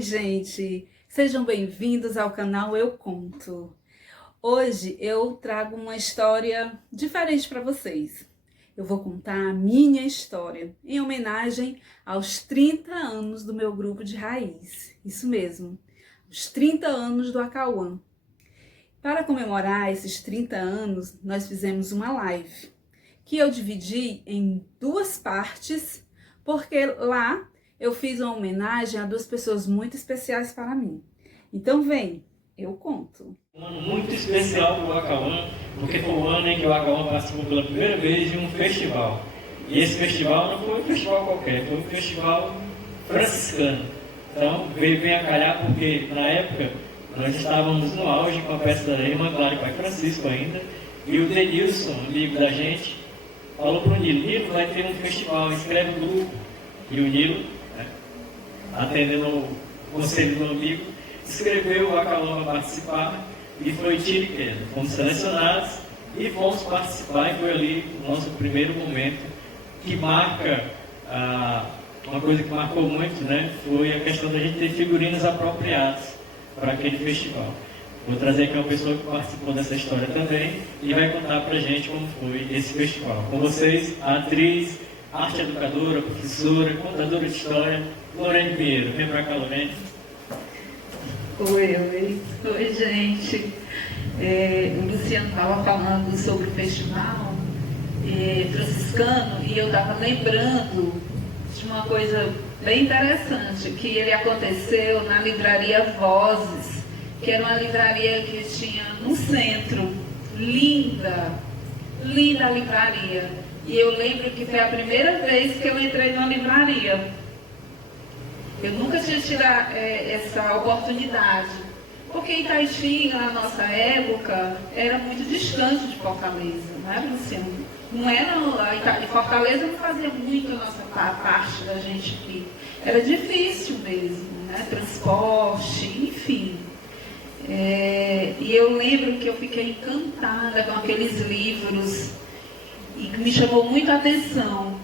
Oi, gente! Sejam bem-vindos ao canal Eu Conto. Hoje eu trago uma história diferente para vocês. Eu vou contar a minha história em homenagem aos 30 anos do meu grupo de raiz. Isso mesmo, os 30 anos do Acauã. Para comemorar esses 30 anos, nós fizemos uma live que eu dividi em duas partes, porque lá eu fiz uma homenagem a duas pessoas muito especiais para mim. Então vem, eu conto. Um ano muito especial para o Acauã, porque foi o ano em que o Acauã participou pela primeira vez de um festival. E esse festival não foi um festival qualquer, foi um festival franciscano. Então veio bem a calhar porque na época nós estávamos no auge com a peça da Irmã Clara e Pai Francisco ainda, e o Denilson, amigo da gente, falou para o Nilo: Nilo, vai ter um festival, escreve o grupo. E o Nilo, atendendo o conselho do amigo, escreveu o Acauã para participar, e foi tiro e queda. Fomos selecionados e fomos participar, e foi ali o nosso primeiro momento, que marca, uma coisa que marcou muito, foi a questão da gente ter figurinos apropriados para aquele festival. Vou trazer aqui uma pessoa que participou dessa história também e vai contar pra gente como foi esse festival. Com vocês, a atriz, arte educadora, professora, contadora de história, Lorene Pinheiro. Vem pra cá, Lorene. Oi, gente. O Luciano estava falando sobre o festival franciscano e eu estava lembrando de uma coisa bem interessante, que ele aconteceu na livraria Vozes, que era uma livraria que tinha no centro. Linda a livraria. E eu lembro que foi a primeira vez que eu entrei numa livraria. Eu nunca tinha tido essa oportunidade, porque Itaitinga, na nossa época, era muito distante de Fortaleza, não era, Luciano? Não era, Fortaleza não fazia muito a nossa parte da gente aqui. Era difícil mesmo, transporte, enfim. E eu lembro que eu fiquei encantada com aqueles livros e que me chamou muito a atenção.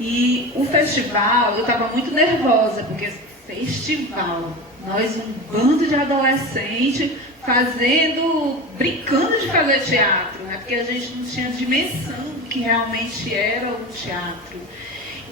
E o festival, eu estava muito nervosa, porque festival, nós um bando de adolescente brincando de fazer teatro, porque a gente não tinha dimensão do que realmente era o teatro.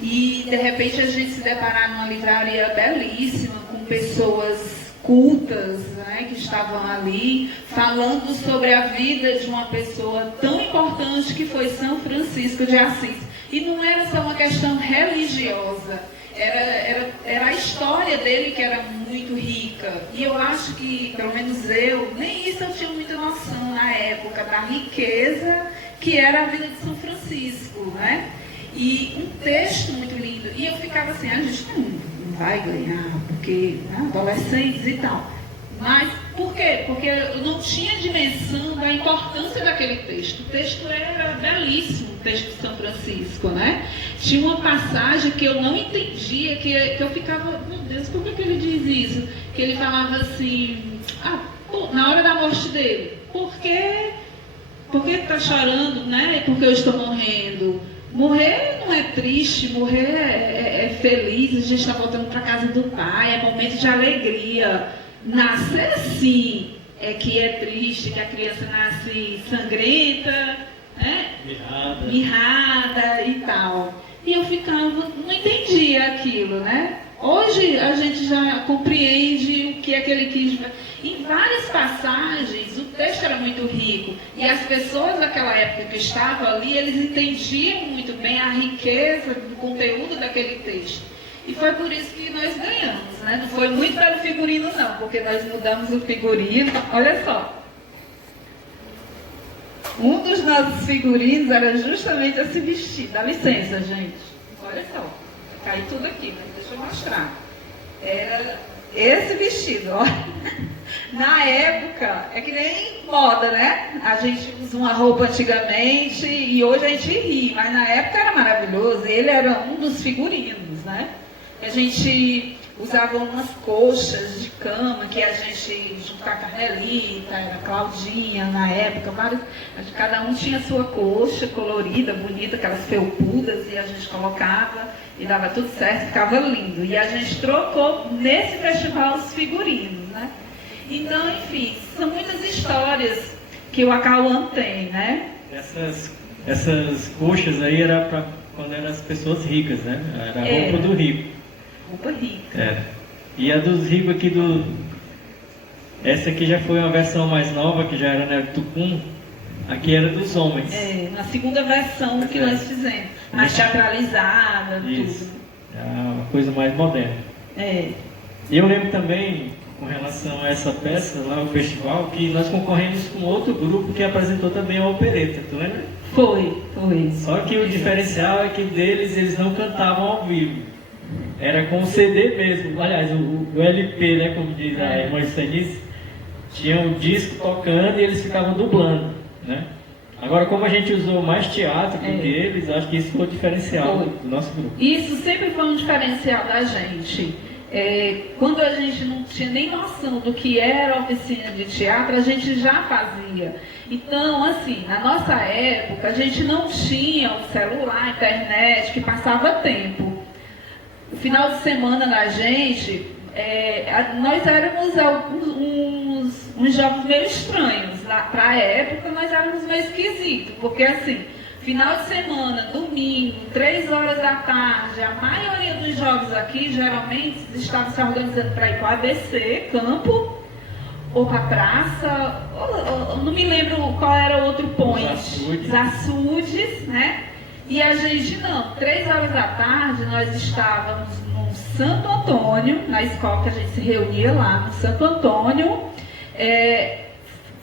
E de repente a gente se deparar numa livraria belíssima, com pessoas cultas, que estavam ali, falando sobre a vida de uma pessoa tão importante que foi São Francisco de Assis. E não era só uma questão religiosa, era a história dele que era muito rica. E eu acho que, pelo menos nem isso eu tinha muita noção na época, da riqueza que era a vida de São Francisco, E um texto muito lindo. E eu ficava assim, a gente não vai ganhar, porque adolescentes e tal. Mas por quê? Porque eu não tinha dimensão da importância daquele texto. O texto era belíssimo, o texto de São Francisco, Tinha uma passagem que eu não entendia, que eu ficava, meu Deus, por que ele diz isso? Que ele falava assim, na hora da morte dele, por que está chorando, Porque eu estou morrendo. Morrer não é triste, morrer é feliz, a gente está voltando para a casa do Pai, é momento de alegria. Nascer sim é que é triste, que a criança nasce sangrenta, mirrada e tal. E eu não entendia aquilo, Hoje a gente já compreende o que é que ele quis. Em várias passagens, o texto era muito rico. E as pessoas daquela época que estavam ali, eles entendiam muito bem a riqueza do conteúdo daquele texto. E foi por isso que nós ganhamos, Não foi muito pelo figurino, não, porque nós mudamos o figurino. Olha só. Um dos nossos figurinos era justamente esse vestido. Dá licença, gente. Olha só. Caiu tudo aqui, mas deixa eu mostrar. Era esse vestido, ó. Na época, é que nem moda, A gente usa uma roupa antigamente e hoje a gente ri, mas na época era maravilhoso. Ele era um dos figurinos, A gente usavam umas coxas de cama que a gente juntava Carmelita, era Claudinha na época, cada um tinha sua coxa colorida, bonita, aquelas felpudas, e a gente colocava e dava tudo certo, ficava lindo. E a gente trocou nesse festival os figurinos, né? Então, enfim, são muitas histórias que o Acauã tem, né? Essas coxas aí era para quando eram as pessoas ricas, né? Era a roupa do rico. Roupa rica. É. E a dos ricos aqui essa aqui já foi uma versão mais nova, que já era né, Tucum. Aqui era dos homens. Na segunda versão que nós fizemos. Mais teatralizada, isso. Tudo. É uma coisa mais moderna. E eu lembro também, com relação a essa peça lá no festival, que nós concorremos com outro grupo que apresentou também a opereta, tu lembra? Foi. Só que o diferencial é que eles não cantavam ao vivo. Era com o CD mesmo. Aliás, o LP, né, como diz a irmã Eunice, tinha o disco tocando e eles ficavam dublando, né? Agora, como a gente usou mais teatro do que eles, acho que isso foi o diferencial do nosso grupo. Isso sempre foi um diferencial da gente. Quando a gente não tinha nem noção do que era oficina de teatro, a gente já fazia. Então, assim, na nossa época, a gente não tinha o celular, a internet, que passava tempo. O final de semana da gente, nós éramos uns jogos meio estranhos. Para a época, nós éramos meio esquisitos, porque assim, final de semana, domingo, 3 horas da tarde, a maioria dos jogos aqui, geralmente, estavam se organizando para ir para o ABC, campo, ou para a praça, ou não me lembro qual era o outro point. Os açudes, né? E a gente não, 3 horas da tarde, nós estávamos no Santo Antônio, na escola que a gente se reunia lá, no Santo Antônio,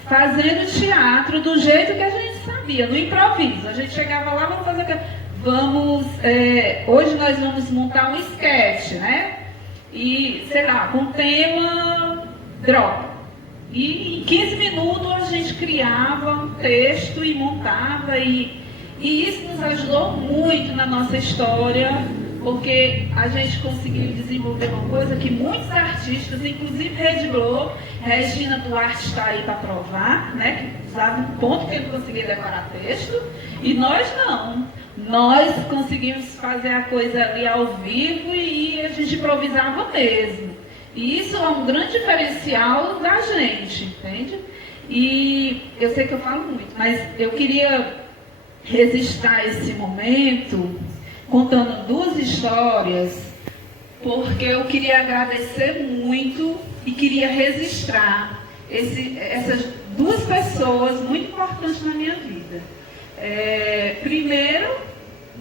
fazendo teatro do jeito que a gente sabia, no improviso. A gente chegava lá, vamos fazer o quê? Hoje nós vamos montar um esquete, né? E, sei lá, com o tema droga. E em 15 minutos a gente criava um texto e montava, e isso nos ajudou muito na nossa história, porque a gente conseguiu desenvolver uma coisa que muitos artistas, inclusive Rede Globo, Regina Duarte está aí para provar, né, que usava um ponto que ele conseguia decorar texto, e nós não. Nós conseguimos fazer a coisa ali ao vivo e a gente improvisava mesmo. E isso é um grande diferencial da gente, entende? E eu sei que eu falo muito, mas eu queria registrar esse momento contando 2 histórias, porque eu queria agradecer muito e queria registrar essas 2 pessoas muito importantes na minha vida. Primeiro,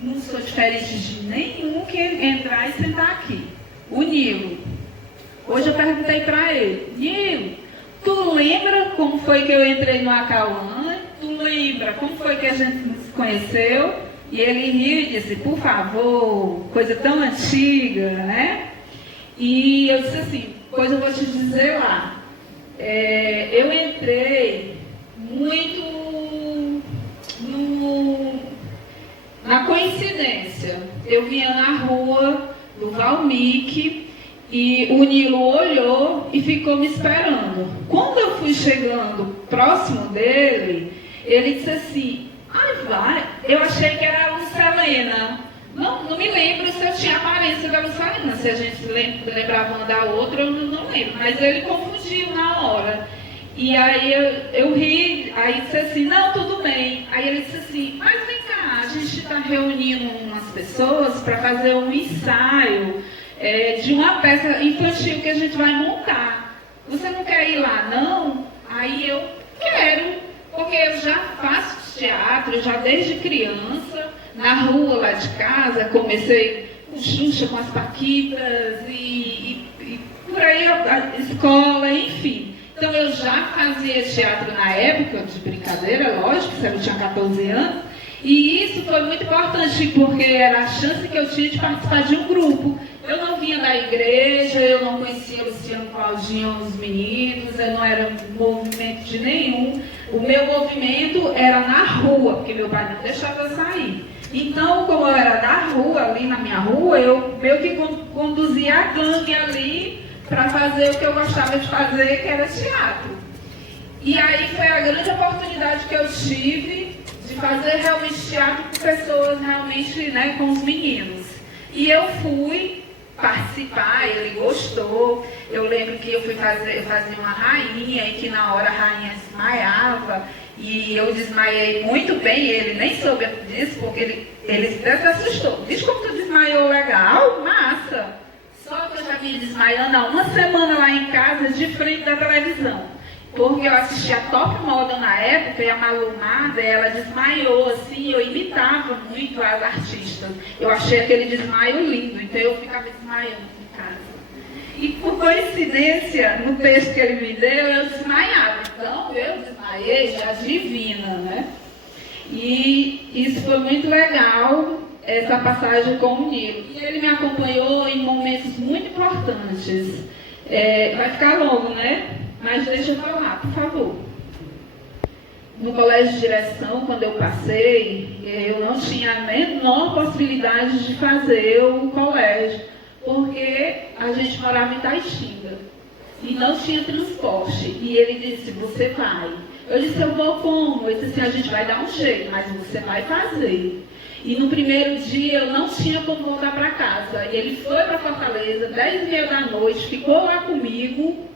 não sou diferente de nenhum que entrar e sentar aqui. O Nilo. Hoje eu perguntei para ele, Nilo, tu lembra como foi que eu entrei no Acauã? Tu lembra como foi que a gente se conheceu? E ele riu e disse, por favor, coisa tão antiga, né? E eu disse assim, pois eu vou te dizer lá. Eu entrei muito na coincidência. Eu vinha na rua do Valmic e o Nilo olhou e ficou me esperando. Quando eu fui chegando próximo dele, ele disse assim, vai, eu achei que era a Lucilena. Não me lembro se eu tinha a aparência da Lucilena, se a gente lembrava uma da outra, eu não lembro, mas ele confundiu na hora. E aí eu ri, aí disse assim, não, tudo bem. Aí ele disse assim, mas vem cá, a gente está reunindo umas pessoas para fazer um ensaio de uma peça infantil que a gente vai montar. Você não quer ir lá, não? Aí eu quero, porque eu já faço teatro, já desde criança, na rua lá de casa, comecei com Xuxa, com as Paquitas, e por aí a escola, enfim. Então eu já fazia teatro na época, de brincadeira, lógico, eu tinha 14 anos, e isso foi muito importante, porque era a chance que eu tinha de participar de um grupo. Eu não vinha da igreja, eu não conhecia Luciano, Claudinho, os meninos, eu não era movimento de nenhum. O meu movimento era na rua, porque meu pai não deixava eu sair. Então, como eu era da rua, ali na minha rua, eu meio que conduzia a gangue ali para fazer o que eu gostava de fazer, que era teatro. E aí foi a grande oportunidade que eu tive de fazer realmente teatro com pessoas realmente, né, com os meninos. E eu fui participar, ele gostou. Eu lembro que eu fazia uma rainha e que na hora a rainha desmaiava. E eu desmaiei muito bem, ele nem soube disso, porque ele se assustou. Diz como tu desmaiou legal, massa. Só que eu já vinha desmaiando há uma semana lá em casa, de frente da televisão. Porque eu assistia a Top Model na época, e a Malu Mader, ela desmaiou assim, eu imitava muito as artistas. Eu achei aquele desmaio lindo, então eu ficava desmaiando em casa. E por coincidência, no texto que ele me deu, eu desmaiava. Então, eu desmaiei já divina, né? E isso foi muito legal, essa passagem com o Nilo. E ele me acompanhou em momentos muito importantes. Vai ficar longo, né? Mas deixa eu falar, por favor. No colégio de direção, quando eu passei, eu não tinha a menor possibilidade de fazer o colégio, porque a gente morava em Taitinga e não tinha transporte. E ele disse, você vai. Eu disse, eu vou como? Ele disse assim, a gente vai dar um jeito, mas você vai fazer. E no primeiro dia eu não tinha como voltar para casa. E ele foi para Fortaleza, 10h30 da noite, ficou lá comigo.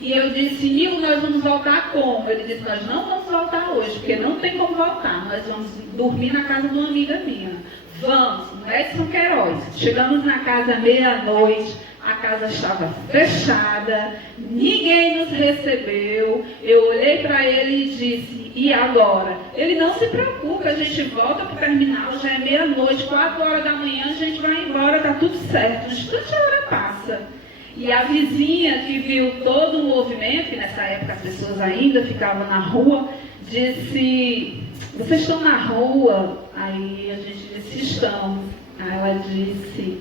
E eu disse, Nilo, nós vamos voltar como? Ele disse, nós não vamos voltar hoje, porque não tem como voltar. Nós vamos dormir na casa de uma amiga minha. Vamos, no Edson Queiroz. Chegamos na casa meia-noite, a casa estava fechada, ninguém nos recebeu. Eu olhei para ele e disse, e agora? Ele, não se preocupe, a gente volta para o terminal, já é meia-noite, 4h da manhã, a gente vai embora, tá tudo certo. Um instante a hora passa. E a vizinha que viu todo o movimento, que nessa época as pessoas ainda ficavam na rua, disse, vocês estão na rua? Aí a gente disse, estamos. Aí ela disse,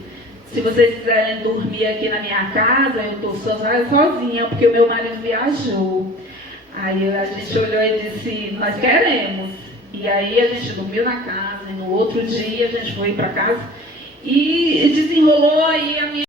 se vocês quiserem dormir aqui na minha casa, eu estou sozinha, porque o meu marido viajou. Aí a gente olhou e disse, nós queremos. E aí a gente dormiu na casa, e no outro dia a gente foi para casa e desenrolou aí a minha